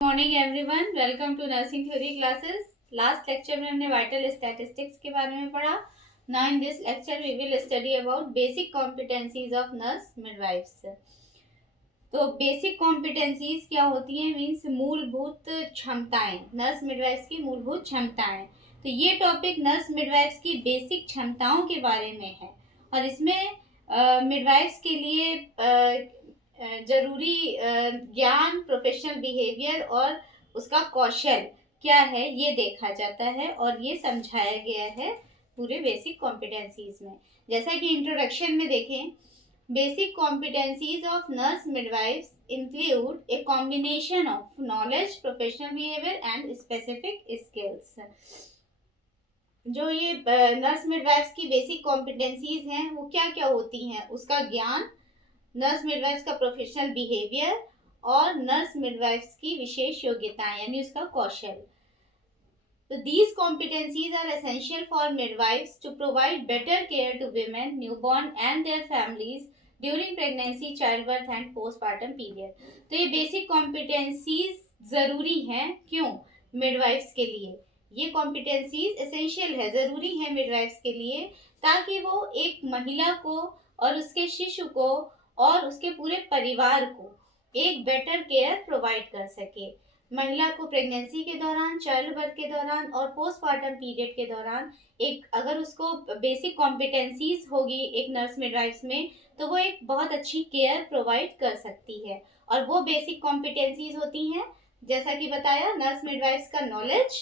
Morning everyone, welcome to nursing theory classes. Last lecture में हमने vital statistics के बारे में पढ़ा। Now in this lecture we will study about basic competencies of nurse midwives. तो basic competencies क्या होती हैं? मीन्स मूलभूत क्षमताएं, नर्स मिडवाइफ्स की मूलभूत क्षमताएं। तो ये टॉपिक नर्स मिडवाइफ्स की बेसिक क्षमताओं के बारे में है और इसमें मिडवाइफ्स के लिए जरूरी ज्ञान, प्रोफेशनल बिहेवियर और उसका कौशल क्या है ये देखा जाता है और ये समझाया गया है पूरे बेसिक कॉम्पिटेंसीज में। जैसा कि इंट्रोडक्शन में देखें, basic competencies of nurse midwives include a combination of knowledge, professional behaviour and specific skills. जो ये नर्स मिडवाइफ्स की बेसिक कॉम्पिटेंसीज हैं वो क्या क्या होती हैं? उसका ज्ञान, नर्स मिडवाइफ्स का प्रोफेशनल बिहेवियर और नर्स मिडवाइफ्स की विशेष योग्यताएं यानी उसका कौशल। तो these competencies are essential for midwives to provide better care to women, newborn and their families during pregnancy, childbirth and postpartum period। तो ये बेसिक कॉम्पिटेंसीज जरूरी हैं। क्यों? मिडवाइफ्स के लिए ये कॉम्पिटेंसीज एसेंशियल है, जरूरी है मिडवाइफ्स के लिए, ताकि वो एक महिला को और उसके शिशु को और उसके पूरे परिवार को एक बेटर केयर प्रोवाइड कर सके। महिला को प्रेगनेंसी के दौरान, चाइल्ड बर्थ के दौरान और पोस्टपार्टम पीरियड के दौरान एक अगर उसको बेसिक कॉम्पिटेंसीज होगी एक नर्स मिडवाइफ्स में, तो वो एक बहुत अच्छी केयर प्रोवाइड कर सकती है। और वो बेसिक कॉम्पिटेंसीज होती हैं, जैसा कि बताया, नर्स मिडवाइफ्स का नॉलेज,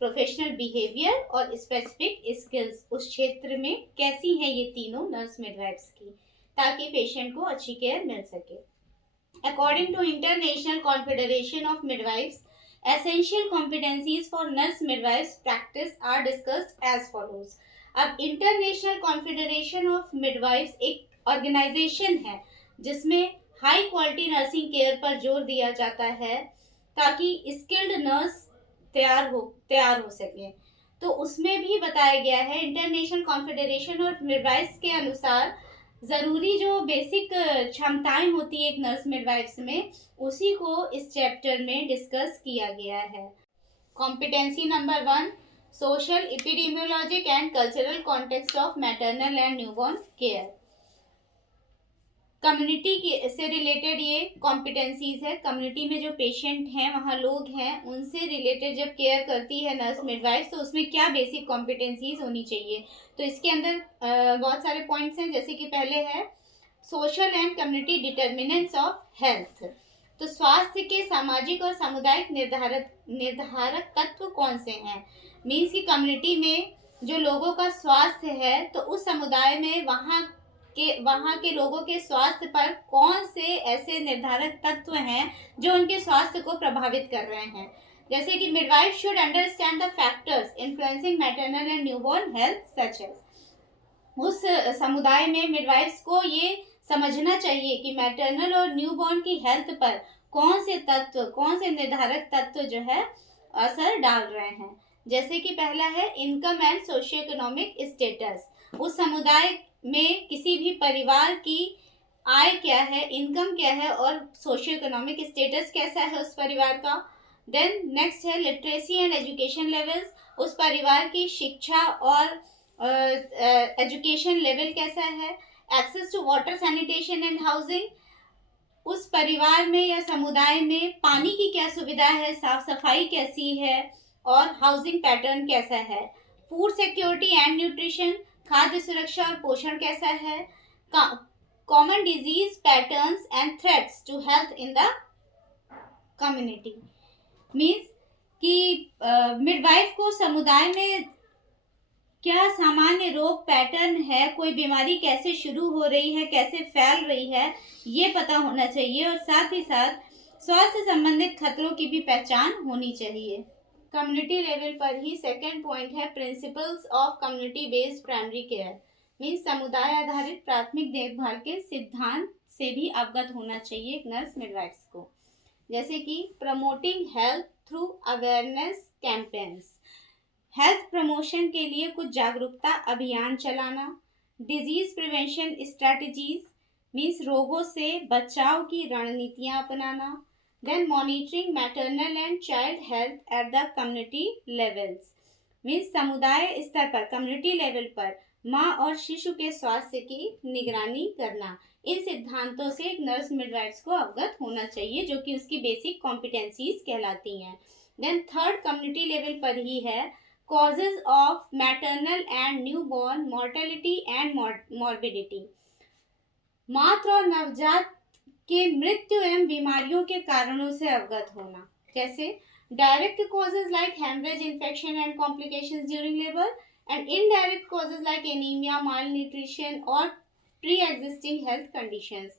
प्रोफेशनल बिहेवियर और स्पेसिफिक स्किल्स। उस क्षेत्र में कैसी हैं ये तीनों नर्स मिडवाइफ्स की, ताकि पेशेंट को अच्छी केयर मिल सके। According to International Confederation of Midwives, essential competencies for nurse midwives practice are discussed as follows। अब इंटरनेशनल कॉन्फेडरेशन ऑफ मिडवाइव्स एक ऑर्गेनाइजेशन है जिसमें हाई क्वालिटी नर्सिंग केयर पर जोर दिया जाता है ताकि स्किल्ड नर्स तैयार हो सके। तो उसमें भी बताया गया है, इंटरनेशनल कॉन्फेडरेशन ऑफ मिडवाइव्स के अनुसार जरूरी जो बेसिक क्षमताएं होती है एक नर्स मिडवाइफ्स में, उसी को इस चैप्टर में डिस्कस किया गया है। Competency number 1, social, epidemiologic and cultural context of maternal and newborn care. Community से रिलेटेड ये कॉम्पिटेंसीज है। कम्युनिटी में जो पेशेंट हैं, वहाँ लोग हैं, उनसे रिलेटेड जब केयर करती है नर्स मिडवाइफ, तो उसमें क्या बेसिक कॉम्पिटेंसीज होनी चाहिए। तो इसके अंदर बहुत सारे पॉइंट्स हैं, जैसे कि पहले है social and community determinants of health. तो स्वास्थ्य के सामाजिक और सामुदायिक निर्धारक तत्व कौन से हैं? मीन्स की कम्युनिटी में जो लोगों का स्वास्थ्य है, तो उस समुदाय में वहाँ के लोगों के स्वास्थ्य पर कौन से ऐसे निर्धारक तत्व हैं जो उनके स्वास्थ्य को प्रभावित कर रहे हैं। जैसे कि midwife should understand the factors influencing maternal and newborn health such as. उस समुदाय में मिडवाइफ्स को ये समझना चाहिए कि मैटरनल और न्यूबॉर्न की हेल्थ पर कौन से तत्व, कौन से निर्धारक तत्व जो है असर डाल रहे हैं। जैसे कि पहला है income and socio economic status. उस समुदाय में किसी भी परिवार की आय क्या है, इनकम क्या है और सोशियो इकोनॉमिक स्टेटस कैसा है उस परिवार का। देन नेक्स्ट है लिटरेसी एंड एजुकेशन लेवल्स। उस परिवार की शिक्षा और एजुकेशन लेवल कैसा है। Access to water, sanitation and housing. उस परिवार में या समुदाय में पानी की क्या सुविधा है, साफ सफाई कैसी है और हाउसिंग पैटर्न कैसा है। फूड सिक्योरिटी एंड न्यूट्रिशन, खाद्य सुरक्षा और पोषण कैसा है। Common disease patterns and threats to health in the community. Means कि मिडवाइफ को समुदाय में क्या सामान्य रोग पैटर्न है, कोई बीमारी कैसे शुरू हो रही है, कैसे फैल रही है, ये पता होना चाहिए और साथ ही साथ स्वास्थ्य संबंधित खतरों की भी पहचान होनी चाहिए। कम्युनिटी लेवल पर ही सेकेंड पॉइंट है principles of community based primary care. Means समुदाय आधारित प्राथमिक देखभाल के सिद्धांत से भी अवगत होना चाहिए एक नर्स मिडवाइफ्स को। जैसे कि promoting health through awareness campaigns, health promotion के लिए कुछ जागरूकता अभियान चलाना। डिजीज प्रिवेंशन स्ट्रैटेजीज, मीन्स रोगों से बचाव की रणनीतियां अपनाना। Then monitoring maternal and child health at the community levels means समुदाय स्तर पर, कम्युनिटी लेवल पर माँ और शिशु के स्वास्थ्य की निगरानी करना। इन सिद्धांतों से एक नर्स मिडवाइफ्स को अवगत होना चाहिए, जो कि उसकी बेसिक कॉम्पिटेंसीज कहलाती हैं। देन थर्ड कम्युनिटी लेवल पर ही है causes of maternal and newborn mortality and morbidity. मातृ और नवजात के मृत्यु एवं बीमारियों के कारणों से अवगत होना, जैसे direct causes like hemorrhage, infection and complications during labor, and indirect causes like anemia, malnutrition और pre-existing health conditions।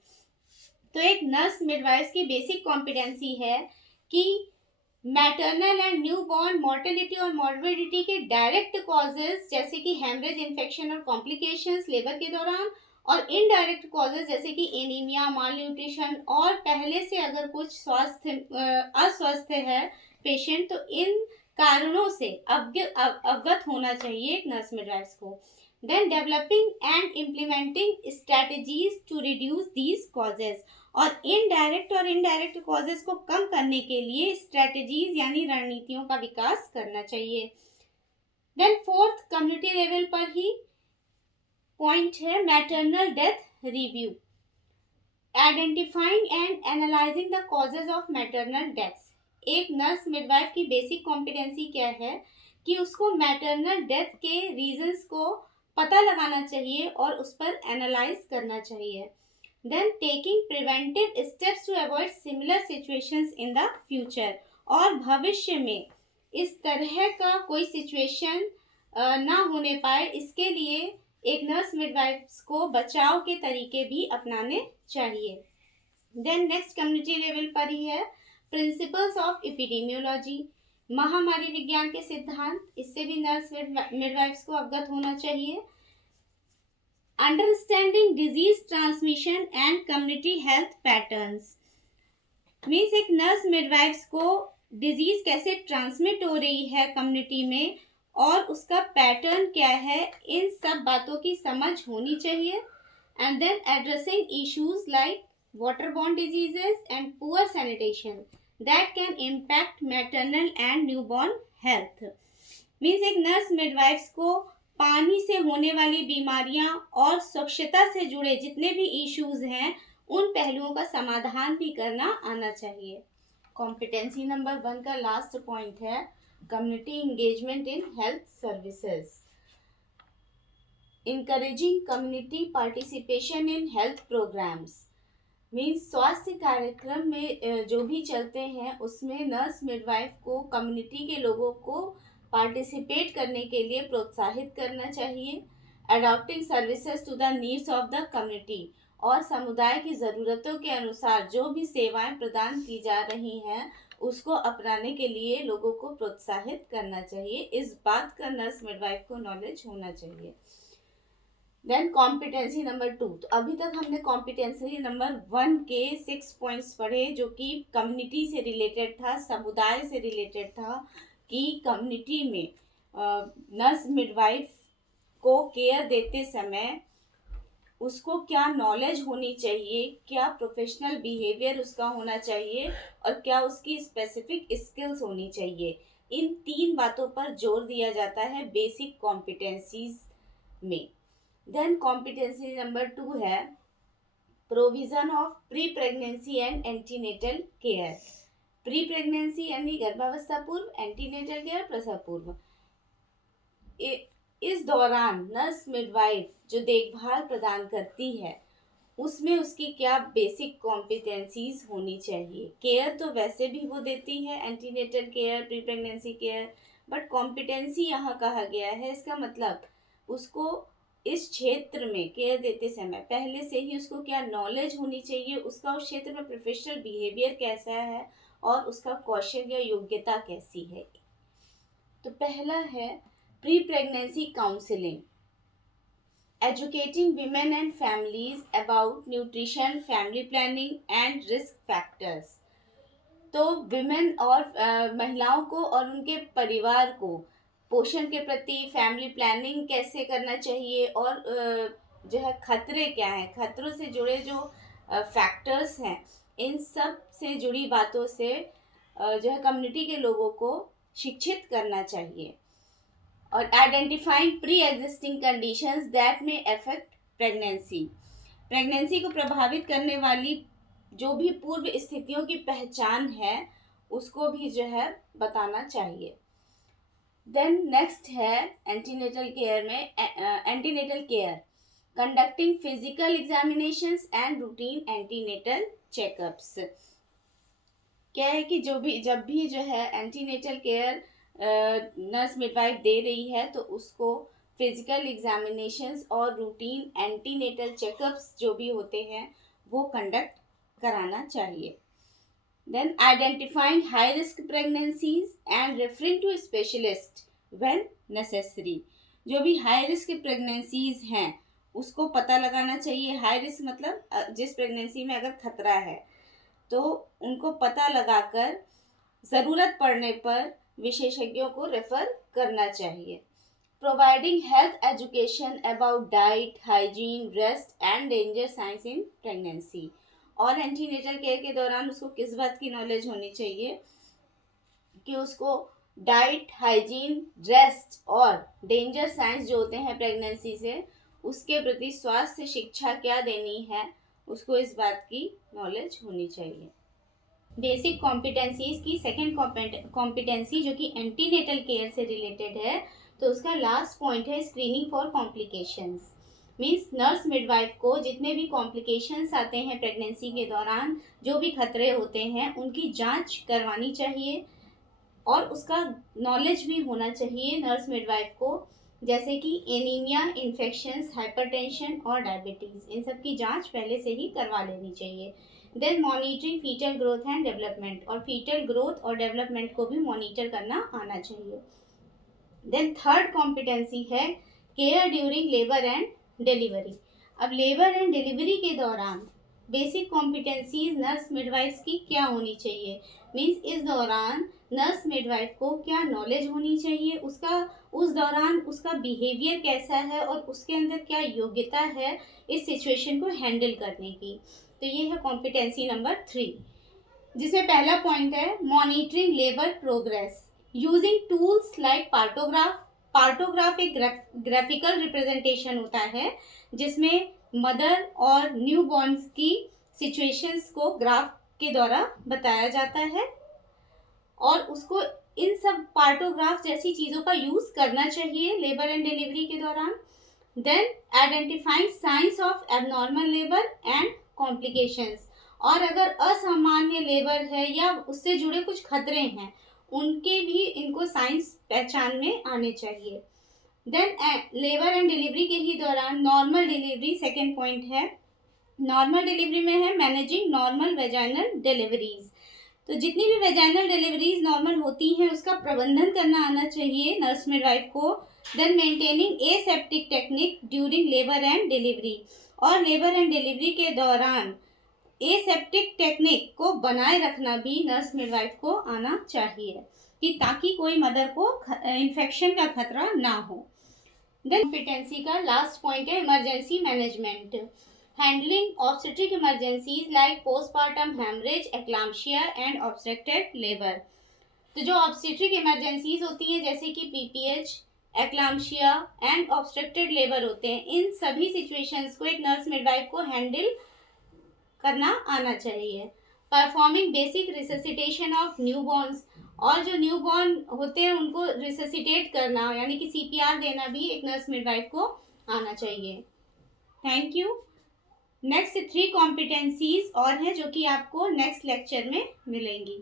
तो एक नर्स मिडवाइफ की बेसिक कॉम्पिटेंसी है कि मैटरनल एंड न्यूबॉर्न मोर्टेलिटी और मॉर्बिडिटी के डायरेक्ट कॉजेज जैसे कि हेमरेज, इन्फेक्शन और कॉम्प्लिकेशंस लेबर के दौरान, और इनडायरेक्ट कॉजेज जैसे कि एनीमिया, मालन्यूट्रिशन और पहले से अगर कुछ अस्वस्थ है पेशेंट, तो इन कारणों से अवगत होना चाहिए एक नर्स मिडवाइफ को। Then developing and implementing strategies to reduce these causes, और इनडायरेक्ट कॉजेज को कम करने के लिए स्ट्रेटजीज यानी रणनीतियों का विकास करना चाहिए। देन फोर्थ कम्युनिटी लेवल पर ही पॉइंट है maternal death review, identifying and analysing the causes of maternal deaths. एक नर्स मिडवाइफ की बेसिक कॉम्पिटेंसी क्या है कि उसको मैटरनल डेथ के रीजंस को पता लगाना चाहिए और उस पर एनालाइज करना चाहिए। Then taking preventive steps to avoid similar situations in the future, और भविष्य में इस तरह का कोई सिचुएशन ना होने पाए, इसके लिए एक नर्स मिडवाइफ को बचाव के तरीके भी अपनाने चाहिए। देन नेक्स्ट कम्युनिटी लेवल पर ही है प्रिंसिपल्स ऑफ एपिडेमियोलॉजी, महामारी विज्ञान के सिद्धांत, इससे भी नर्स मिडवाइफ्स को अवगत होना चाहिए। Understanding disease transmission and community health patterns means एक नर्स मिडवाइफ्स को डिजीज कैसे ट्रांसमिट हो रही है कम्युनिटी में और उसका पैटर्न क्या है, इन सब बातों की समझ होनी चाहिए। And then addressing issues like waterborne diseases and poor sanitation that can impact maternal and newborn health। Means एक नर्स मिडवाइफ्स को पानी से होने वाली बीमारियां और स्वच्छता से जुड़े जितने भी इश्यूज हैं उन पहलुओं का समाधान भी करना आना चाहिए। कॉम्पिटेंसी नंबर 1 का लास्ट पॉइंट है community engagement in health services, encouraging community participation in health programs। Means स्वास्थ्य कार्यक्रम में जो भी चलते हैं उसमें नर्स मिडवाइफ को कम्युनिटी के लोगों को पार्टिसिपेट करने के लिए प्रोत्साहित करना चाहिए। Adopting services to the needs of the community, और समुदाय की ज़रूरतों के अनुसार जो भी सेवाएं प्रदान की जा रही हैं उसको अपनाने के लिए लोगों को प्रोत्साहित करना चाहिए। इस बात का नर्स मिडवाइफ को नॉलेज होना चाहिए। देन कॉम्पिटेंसी नंबर 2, तो अभी तक हमने कॉम्पिटेंसी नंबर 1 के 6 पॉइंट्स पढ़े जो कि कम्युनिटी से रिलेटेड था, समुदाय से रिलेटेड था कि कम्युनिटी में नर्स मिडवाइफ को केयर देते समय उसको क्या नॉलेज होनी चाहिए, क्या प्रोफेशनल बिहेवियर उसका होना चाहिए और क्या उसकी स्पेसिफिक स्किल्स होनी चाहिए। इन 3 बातों पर जोर दिया जाता है बेसिक कॉम्पिटेंसीज में। देन कॉम्पिटेंसी नंबर 2 है provision of pre pregnancy and antenatal care. Pre pregnancy यानी गर्भावस्था पूर्व, एंटीनेटल केयर प्रसव पूर्व। इस दौरान नर्स मिडवाइफ जो देखभाल प्रदान करती है उसमें उसकी क्या बेसिक कॉम्पिटेंसीज होनी चाहिए। केयर तो वैसे भी वो देती है, antenatal care, pre pregnancy care, but competency यहाँ कहा गया है, इसका मतलब उसको इस क्षेत्र में केयर देते समय पहले से ही उसको क्या नॉलेज होनी चाहिए, उसका उस क्षेत्र में प्रोफेशनल बिहेवियर कैसा है और उसका कौशल या योग्यता कैसी है। तो पहला है pre pregnancy counselling, educating women and families about nutrition, family planning and risk factors. तो विमेन और महिलाओं को और उनके परिवार को पोषण के प्रति, फैमिली प्लानिंग कैसे करना चाहिए और जो है खतरे क्या हैं, खतरों से जुड़े जो फैक्टर्स हैं इन सब से जुड़ी बातों से जो है कम्युनिटी के लोगों को शिक्षित करना चाहिए। और identifying pre existing conditions that में अफेक्ट प्रेगनेंसी को प्रभावित करने वाली जो भी पूर्व स्थितियों की पहचान है उसको भी जो है बताना चाहिए। देन नेक्स्ट है एंटीनेटल केयर में antenatal care, conducting physical examinations and routine antenatal checkups. क्या है कि जब भी जो है एंटीनेटल केयर नर्स मिडवाइफ दे रही है तो उसको फिजिकल एग्जामिनेशंस और रूटीन एंटीनेटल चेकअप्स जो भी होते हैं वो कंडक्ट कराना चाहिए। Then identifying high risk pregnancies and referring to specialist when necessary. जो भी हाई रिस्क प्रेगनेंसीज हैं उसको पता लगाना चाहिए। हाई रिस्क मतलब जिस प्रेगनेंसी में अगर खतरा है तो उनको पता लगाकर ज़रूरत पड़ने पर विशेषज्ञों को रेफर करना चाहिए। Providing health education about diet, hygiene, rest and danger science in pregnancy. और एंटीनेटल केयर के दौरान उसको किस बात की नॉलेज होनी चाहिए कि उसको डाइट, हाइजीन, रेस्ट और डेंजर साइंस जो होते हैं प्रेगनेंसी से उसके प्रति स्वास्थ्य शिक्षा क्या देनी है उसको इस बात की नॉलेज होनी चाहिए। बेसिक कॉम्पिटेंसीज की सेकेंड कॉम्पिटेंसी जो कि एंटीनेटल केयर से रिलेटेड है, तो उसका लास्ट पॉइंट है screening for complications. Means nurse midwife को जितने भी कॉम्प्लिकेशंस आते हैं प्रेगनेंसी के दौरान, जो भी खतरे होते हैं उनकी जांच करवानी चाहिए और उसका नॉलेज भी होना चाहिए नर्स मिडवाइफ को, जैसे कि एनीमिया, इन्फेक्शंस, हाइपरटेंशन और डायबिटीज़, इन सब की जांच पहले से ही करवा लेनी चाहिए। Then monitoring fetal growth and development, और फीटल ग्रोथ और डेवलपमेंट को भी मॉनिटर करना आना चाहिए। देन थर्ड कॉम्पिटेंसी है care during labour and delivery. अब लेबर एंड डिलीवरी के दौरान बेसिक कॉम्पिटेंसीज नर्स मिडवाइफ्स की क्या होनी चाहिए। मीन्स इस दौरान नर्स मिडवाइफ को क्या नॉलेज होनी चाहिए, उसका उस दौरान उसका बिहेवियर कैसा है और उसके अंदर क्या योग्यता है इस सिचुएशन को हैंडल करने की। तो ये है कॉम्पिटेंसी नंबर 3, जिसमें पहला पॉइंट है monitoring labour progress using tools like partograph एक ग्राफिकल रिप्रेजेंटेशन होता है जिसमें मदर और न्यू बॉर्न्स की सिचुएशंस को ग्राफ के द्वारा बताया जाता है और उसको इन सब पार्टोग्राफ जैसी चीज़ों का यूज़ करना चाहिए लेबर एंड डिलीवरी के दौरान। Then identifying signs of abnormal labour and complications, और अगर असामान्य लेबर है या उससे जुड़े कुछ खतरे हैं उनके भी इनको साइंस पहचान में आने चाहिए। देन लेबर एंड डिलीवरी के ही दौरान नॉर्मल डिलीवरी सेकेंड पॉइंट है। नॉर्मल डिलीवरी में है मैनेजिंग नॉर्मल वेजाइनल डिलीवरीज, तो जितनी भी वेजाइनल डिलीवरीज नॉर्मल होती हैं उसका प्रबंधन करना आना चाहिए नर्स मिडवाइफ को। Then maintaining aseptic technique during labour and delivery, और लेबर एंड डिलीवरी के दौरान एसेप्टिक टेक्निक को बनाए रखना भी नर्स मिडवाइफ को आना चाहिए कि ताकि कोई मदर को इन्फेक्शन का खतरा ना हो। देन कॉम्पिटेंसी का लास्ट पॉइंट है emergency management, handling obstetric emergencies like postpartum haemorrhage, eclampsia and obstructed labour. तो जो ऑब्स्टेट्रिक इमरजेंसीज होती हैं जैसे कि PPH, eclampsia and obstructed labour होते हैं, इन सभी सिचुएशंस को एक नर्स मिडवाइफ को हैंडल करना आना चाहिए। Performing basic resuscitation of newborn's, और जो न्यूबॉर्न होते हैं उनको रिससिटेट करना यानी कि सीपीआर देना भी एक नर्स मिडवाइफ को आना चाहिए। Thank you. नेक्स्ट 3 कॉम्पिटेंसीज और हैं जो कि आपको नेक्स्ट लेक्चर में मिलेंगी।